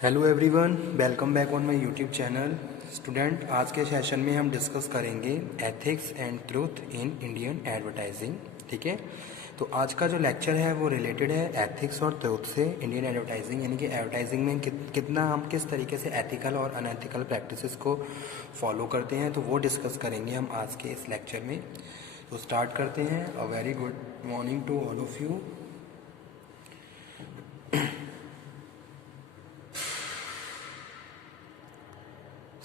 Hello everyone, welcome back on my YouTube channel. Student, आज के session में हम डिस्कस करेंगे ethics and truth in Indian advertising. ठीक है, तो आज का जो लेक्चर है वो रिलेटेड है एथिक्स और ट्रूथ से इंडियन एडवर्टाइजिंग, यानी कि एडवर्टाइजिंग में कितना हम किस तरीके से एथिकल और अनएथिकल प्रैक्टिसेस को फॉलो करते हैं, तो वो डिस्कस करेंगे हम आज के इस लेक्चर में। तो स्टार्ट करते हैं। A very good morning to all of you.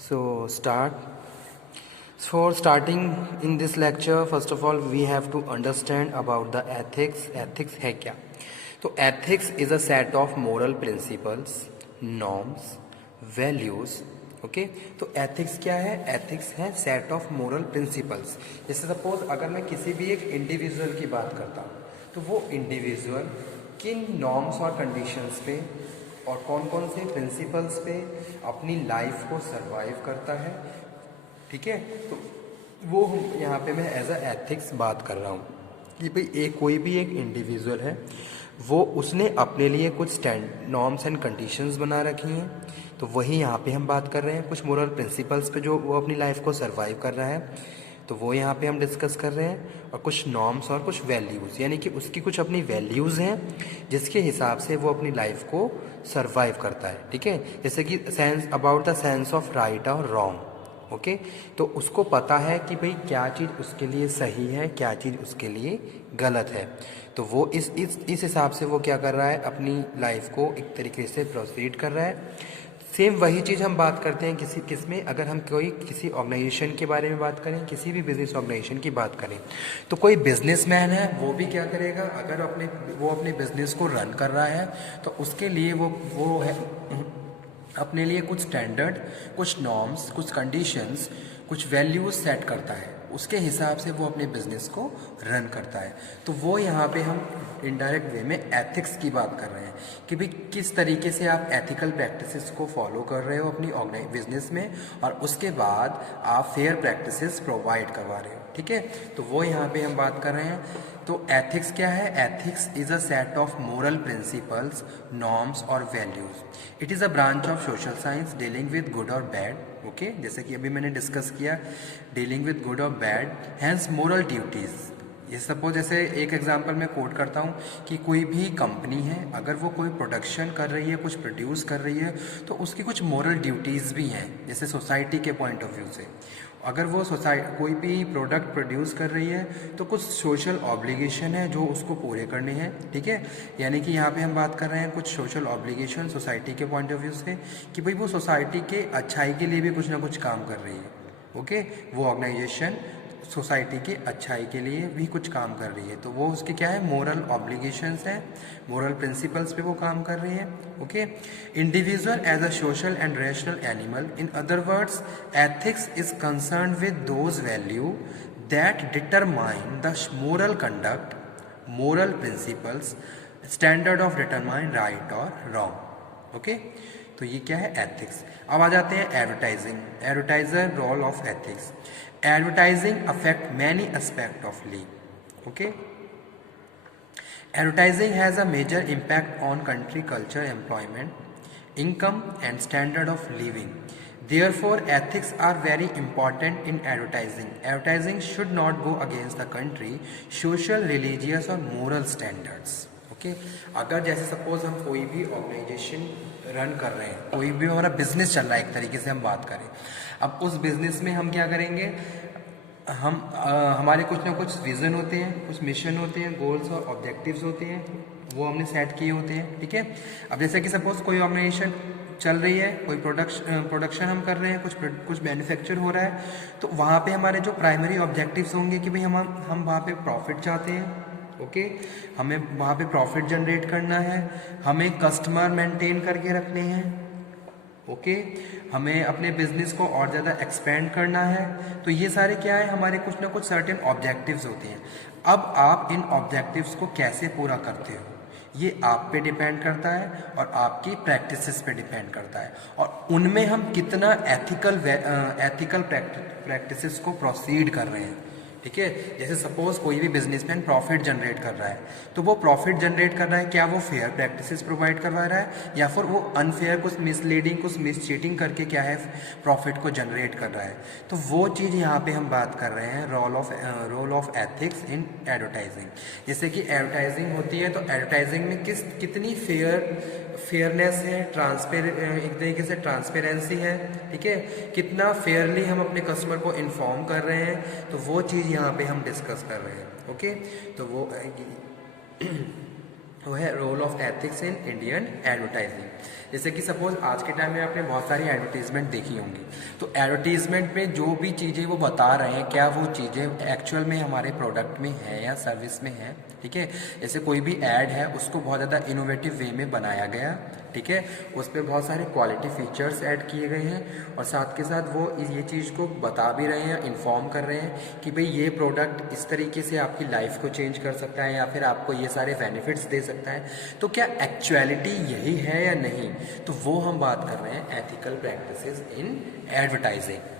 So for starting in this lecture, first of all we have to understand about the ethics. Ethics है क्या? तो ethics is a set of moral principles, norms, values. Okay, तो ethics क्या है? Ethics है set of moral principles. जैसे suppose अगर मैं किसी भी एक इंडिविजुअल की बात करता हूँ, तो वो इंडिविजुअल किन नॉर्म्स और कंडीशंस पे और कौन कौन से प्रिंसिपल्स पे अपनी लाइफ को सरवाइव करता है। ठीक है, तो वो यहाँ पे मैं एज अ एथिक्स बात कर रहा हूँ कि भाई कोई भी एक इंडिविजुअल है, वो उसने अपने लिए कुछ स्टैंड नॉर्म्स एंड कंडीशंस बना रखी हैं, तो वही यहाँ पे हम बात कर रहे हैं। कुछ मोरल प्रिंसिपल्स पे जो वो अपनी लाइफ को सरवाइव कर रहा है, तो वो यहाँ पे हम डिस्कस कर रहे हैं। और कुछ नॉर्म्स और कुछ वैल्यूज़, यानी कि उसकी कुछ अपनी वैल्यूज़ हैं जिसके हिसाब से वो अपनी लाइफ को सरवाइव करता है। ठीक है, जैसे कि sense about the sense of right और रॉन्ग। ओके, तो उसको पता है कि भाई क्या चीज़ उसके लिए सही है, क्या चीज़ उसके लिए गलत है। तो वो इस हिसाब से वो क्या कर रहा है, अपनी लाइफ को एक तरीके से प्रोसीड कर रहा है। सेम वही चीज़ हम बात करते हैं किस में, अगर हम किसी ऑर्गेनाइजेशन के बारे में बात करें, किसी भी बिजनेस ऑर्गेनाइजेशन की बात करें, तो कोई बिजनेसमैन है वो भी क्या करेगा, अगर वो अपने बिजनेस को रन कर रहा है, तो उसके लिए वो है अपने लिए कुछ स्टैंडर्ड, कुछ नॉर्म्स, कुछ कंडीशंस, कुछ वैल्यूज सेट करता है। उसके हिसाब से वो अपने बिजनेस को रन करता है। तो वो यहाँ पे हम इनडायरेक्ट वे में एथिक्स की बात कर रहे हैं कि भाई किस तरीके से आप एथिकल प्रैक्टिसेस को फॉलो कर रहे हो अपनी बिजनेस में, और उसके बाद आप फेयर प्रैक्टिसेस प्रोवाइड करवा रहे हो। ठीक है, तो वो यहाँ पे हम बात कर रहे हैं। तो एथिक्स क्या है? Ethics is a set of moral principles, norms और values. It is a branch of social science dealing with good और बैड। ओके, जैसे कि अभी मैंने डिस्कस किया, डीलिंग विद गुड और बैड, हैंस मोरल ड्यूटीज़। ये सपोज जैसे एक एग्जांपल मैं कोट करता हूँ कि कोई भी कंपनी है, अगर वो कोई प्रोडक्शन कर रही है, कुछ प्रोड्यूस कर रही है, तो उसकी कुछ मोरल ड्यूटीज़ भी हैं। जैसे सोसाइटी के पॉइंट ऑफ व्यू से अगर वो कोई भी प्रोडक्ट प्रोड्यूस कर रही है, तो कुछ सोशल ऑब्लिगेशन है जो उसको पूरे करने हैं। ठीक है, यानी कि यहाँ पे हम बात कर रहे हैं कुछ सोशल ऑब्लिगेशन सोसाइटी के पॉइंट ऑफ व्यू से, कि भाई वो सोसाइटी के अच्छाई के लिए भी कुछ ना कुछ काम कर रही है। ओके, वो ऑर्गेनाइजेशन सोसाइटी की अच्छाई के लिए भी कुछ काम कर रही है, तो वो उसके क्या है, मोरल ऑब्लिगेशंस हैं, मोरल प्रिंसिपल्स पे वो काम कर रही है। Okay, individual as a social and rational animal, in other words ethics is concern with those value that determine the moral conduct, moral principles, standard of determine right और wrong. Okay, तो ये क्या है, एथिक्स। अब आ जाते हैं advertising, advertiser role of ethics. Advertising affect many aspects of life. Okay, advertising has a major impact on country culture, employment, income and standard of living. Therefore ethics are very important in advertising. Advertising should not go against the country social, religious or moral standards. Okay, अगर जैसे suppose हम कोई भी organisation run कर रहे हैं, कोई भी हमारा बिजनेस चल रहा है, एक तरीके से हम बात करें, अब उस बिजनेस में हम क्या करेंगे, हमारे कुछ ना कुछ विज़न होते हैं, कुछ मिशन होते हैं, गोल्स और ऑब्जेक्टिव्स होते हैं, वो हमने सेट किए होते हैं। ठीक है, अब जैसे कि सपोज कोई ऑर्गेनाइजेशन चल रही है, कोई प्रोडक्शन हम कर रहे हैं, कुछ मैन्युफैक्चर हो रहा है, तो वहाँ पे हमारे जो प्राइमरी ऑब्जेक्टिव्स होंगे कि भाई हम वहाँ पे प्रॉफिट चाहते हैं। ओके, हमें वहाँ पे प्रॉफिट जनरेट करना है, हमें कस्टमर मेंटेन करके रखने हैं। ओके, हमें अपने बिजनेस को और ज़्यादा एक्सपेंड करना है। तो ये सारे क्या है, हमारे कुछ ना कुछ सर्टेन ऑब्जेक्टिव्स होते हैं। अब आप इन ऑब्जेक्टिव्स को कैसे पूरा करते हो, ये आप पे डिपेंड करता है और आपकी प्रैक्टिसेस पे डिपेंड करता है, और उनमें हम कितना एथिकल प्रैक्टिसेस को प्रोसीड कर रहे हैं। ठीक है। जैसे सपोज कोई भी बिजनेसमैन प्रॉफिट जनरेट कर रहा है, तो वो प्रॉफिट जनरेट कर रहा है, क्या वो फेयर प्रैक्टिसेस प्रोवाइड करवा रहा है या फिर वो अनफेयर, कुछ मिसलीडिंग, कुछ मिस चीटिंग करके क्या है प्रॉफिट को जनरेट कर रहा है। तो वो चीज़ यहाँ पे हम बात कर रहे हैं role of ethics in advertising. जैसे कि एडवर्टाइजिंग होती है, तो एडवर्टाइजिंग में कितनी फेयरनेस है, एक तरीके से ट्रांसपेरेंसी है, ठीक है, कितना फेयरली हम अपने कस्टमर को इन्फॉर्म कर रहे हैं, तो वो चीज़ यहाँ पे हम डिस्कस कर रहे हैं। ओके, तो वो है role of ethics in Indian advertising. जैसे कि सपोज आज के टाइम में आपने बहुत सारी एडवर्टीजमेंट देखी होंगी, तो एडवर्टीजमेंट में जो भी चीज़ें वो बता रहे हैं, क्या वो चीज़ें एक्चुअल में हमारे प्रोडक्ट में है या सर्विस में है, ठीक है। जैसे कोई भी ऐड है, उसको बहुत ज़्यादा इनोवेटिव वे में बनाया गया, ठीक है, उस पर बहुत सारे क्वालिटी फीचर्स ऐड किए गए हैं, और साथ के साथ वो ये चीज़ को बता भी रहे हैं, इन्फॉर्म कर रहे हैं कि भाई ये प्रोडक्ट इस तरीके से आपकी लाइफ को चेंज कर सकता है या फिर आपको ये सारे बेनिफिट्स दे सकता है। तो क्या एक्चुअलिटी यही है या नहीं, तो वो हम बात कर रहे हैं ethical practices in advertising.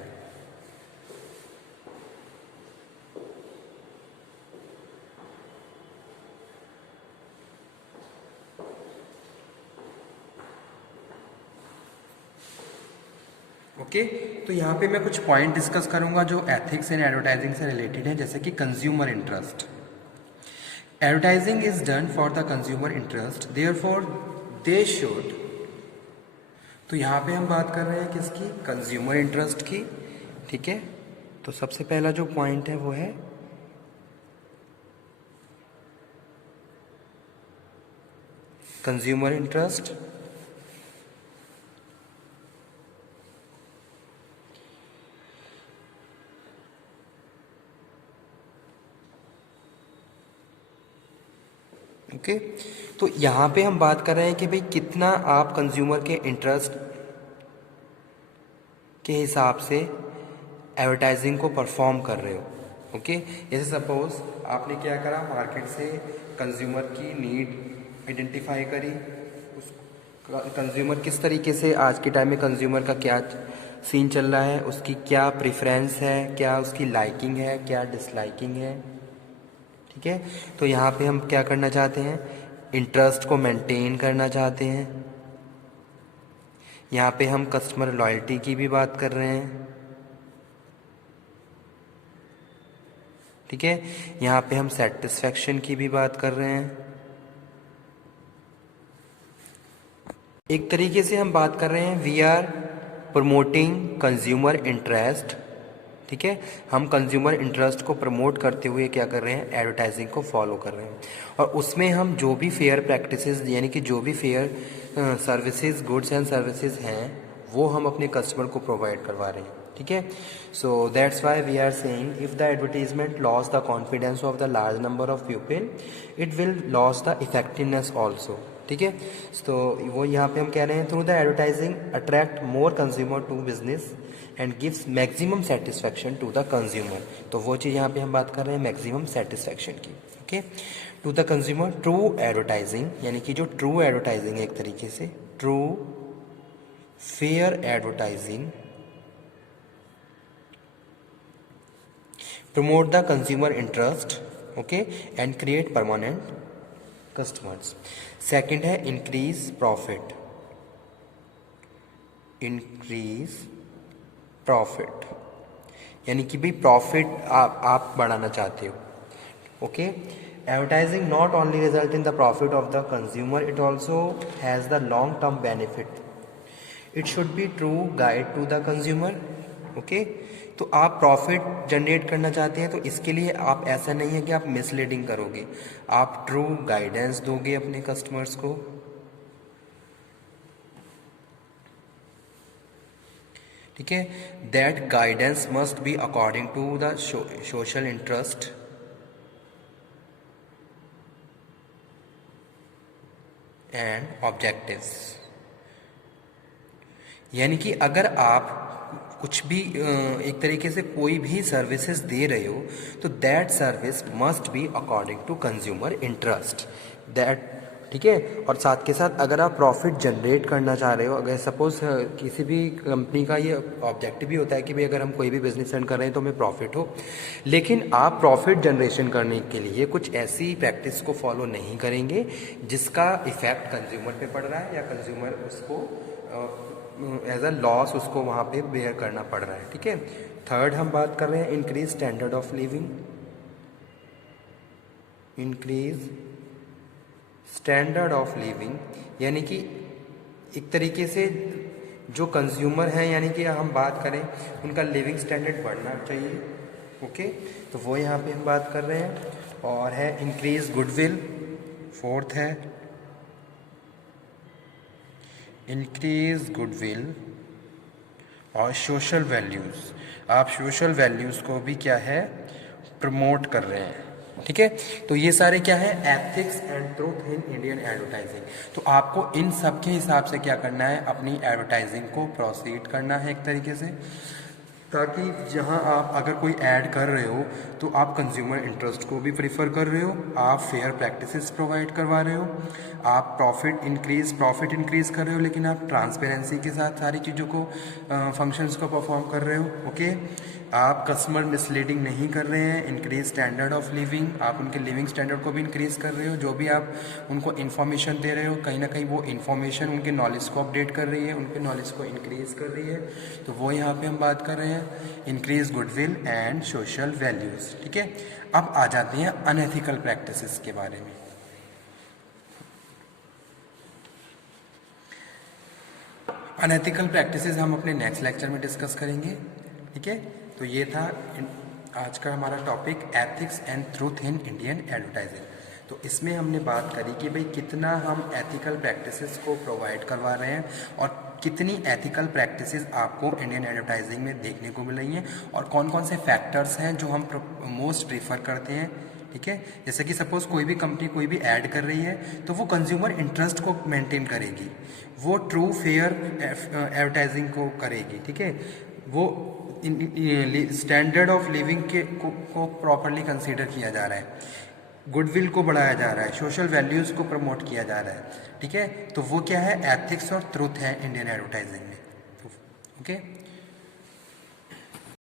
Okay, तो यहाँ पे मैं कुछ पॉइंट डिस्कस करूंगा जो एथिक्स इन एडवर्टाइजिंग से रिलेटेड है। जैसे कि consumer interest, advertising is done for the consumer interest, therefore they should. तो यहाँ पे हम बात कर रहे हैं किसकी, कंज्यूमर इंटरेस्ट की, ठीक है। तो सबसे पहला जो पॉइंट है वो है कंज्यूमर इंटरेस्ट। ओके, तो यहाँ पे हम बात कर रहे हैं कि भाई कितना आप कंज्यूमर के इंटरेस्ट के हिसाब से एडवर्टाइजिंग को परफॉर्म कर रहे हो। ओके, जैसे सपोज आपने क्या करा, मार्केट से कंज्यूमर की नीड आइडेंटिफाई करी, उस कंज्यूमर किस तरीके से आज के टाइम में कंज्यूमर का क्या सीन चल रहा है, उसकी क्या प्रेफरेंस है, क्या उसकी लाइकिंग है, क्या डिसलाइकिंग है, ठीक है। तो यहाँ पे हम क्या करना चाहते हैं, इंटरेस्ट को मेंटेन करना चाहते हैं। यहाँ पे हम कस्टमर लॉयल्टी की भी बात कर रहे हैं, ठीक है। यहाँ पे हम सेटिस्फेक्शन की भी बात कर रहे हैं। एक तरीके से हम बात कर रहे हैं we are promoting consumer interest, ठीक है। हम कंज्यूमर इंटरेस्ट को प्रमोट करते हुए क्या कर रहे हैं, एडवर्टाइजिंग को फॉलो कर रहे हैं, और उसमें हम जो भी फेयर प्रैक्टिसेस यानी कि जो भी fair services, goods and services हैं, वो हम अपने कस्टमर को प्रोवाइड करवा रहे हैं, ठीक है। So that's why we are saying if the advertisement loss the confidence of the large number of people, it will loss the effectiveness also, ठीक है। तो वो यहाँ पे हम कह रहे हैं through the advertising attract more consumer to business and gives maximum satisfaction to the consumer. तो वो चीज़ यहाँ पे हम बात कर रहे हैं मैक्सिमम सेटिस्फैक्शन की, okay. To the consumer through advertising, यानी कि जो ट्रू एडवर्टाइजिंग है एक तरीके से, through fair advertising promote the consumer interest, okay, and create permanent customers. Second है increase profit, increase profit, यानी कि भाई प्रॉफिट आप बढ़ाना चाहते हो, okay. Advertising not only result in the profit of the consumer, it also has the long term benefit, it should be true guide to the consumer, okay. तो आप profit generate करना चाहते हैं, तो इसके लिए आप ऐसा नहीं है कि आप मिसलीडिंग करोगे, आप ट्रू गाइडेंस दोगे अपने कस्टमर्स को, ठीक है। That guidance must be according to the social interest and objectives. यानी कि अगर आप कुछ भी एक तरीके से कोई भी सर्विसेज दे रहे हो, तो that service must be according to consumer interest, that ठीक है। और साथ के साथ अगर आप प्रॉफिट जनरेट करना चाह रहे हो, अगर सपोज किसी भी कंपनी का ये ऑब्जेक्टिव भी होता है कि भाई अगर हम कोई भी बिजनेस रन कर रहे हैं तो हमें प्रॉफिट हो, लेकिन आप प्रॉफिट जनरेशन करने के लिए कुछ ऐसी प्रैक्टिस को फॉलो नहीं करेंगे जिसका इफेक्ट कंज्यूमर पे पड़ रहा है या कंज्यूमर उसको एज अ लॉस उसको वहाँ पे बेयर करना पड़ रहा है, ठीक है। थर्ड हम बात कर रहे हैं increase standard of living, increase standard of living, यानी कि एक तरीके से जो कंज्यूमर हैं, यानी कि हम बात करें उनका लिविंग स्टैंडर्ड बढ़ना चाहिए, ओके। तो वो यहाँ पे हम बात कर रहे हैं। और है इंक्रीज गुडविल, फोर्थ है इंक्रीज गुडविल और सोशल वैल्यूज़। आप सोशल वैल्यूज़ को भी क्या है प्रमोट कर रहे हैं, ठीक है। तो ये सारे क्या है ethics and truth in Indian advertising. तो आपको इन सब के हिसाब से क्या करना है, अपनी एडवर्टाइजिंग को प्रोसीड करना है एक तरीके से, ताकि जहां आप अगर कोई ऐड कर रहे हो तो आप कंज्यूमर इंटरेस्ट को भी प्रीफर कर रहे हो, आप फेयर प्रैक्टिसेस प्रोवाइड करवा रहे हो, आप प्रॉफिट इंक्रीज कर रहे हो, लेकिन आप ट्रांसपेरेंसी के साथ सारी चीज़ों को फंक्शंस को परफॉर्म कर रहे हो, ओके। आप कस्टमर मिसलीडिंग नहीं कर रहे हैं, इंक्रीज स्टैंडर्ड ऑफ लिविंग, आप उनके लिविंग स्टैंडर्ड को भी इंक्रीज कर रहे हो। जो भी आप उनको इन्फॉर्मेशन दे रहे हो कहीं ना कहीं वो इन्फॉर्मेशन उनके नॉलेज को अपडेट कर रही है, उनके नॉलेज को इंक्रीज कर रही है। तो वो यहाँ पे हम बात कर रहे हैं increase goodwill and social values, ठीक है। अब आ जाते हैं अनएथिकल प्रैक्टिसेस के बारे में। अनएथिकल प्रैक्टिसेस हम अपने नेक्स्ट लेक्चर में डिस्कस करेंगे, ठीक है। तो ये था आज का हमारा topic ethics and truth in Indian advertising. तो इसमें हमने बात करी कि भाई कितना हम एथिकल प्रैक्टिसेस को प्रोवाइड करवा रहे हैं और कितनी एथिकल प्रैक्टिसेस आपको इंडियन एडवर्टाइजिंग में देखने को मिल रही हैं और कौन कौन से फैक्टर्स हैं जो हम मोस्ट प्रीफर करते हैं, ठीक है। जैसे कि सपोज कोई भी कंपनी कोई भी ऐड कर रही है तो वो कंज्यूमर इंटरेस्ट को मेंटेन करेगी, वो ट्रू फेयर एडवर्टाइजिंग को करेगी, ठीक है। वो स्टैंडर्ड ऑफ लिविंग को प्रॉपरली कंसीडर किया जा रहा है, गुडविल को बढ़ाया जा रहा है, सोशल वैल्यूज़ को प्रमोट किया जा रहा है, ठीक है। तो वो क्या है एथिक्स और ट्रूथ है इंडियन एडवर्टाइजिंग में, ओके।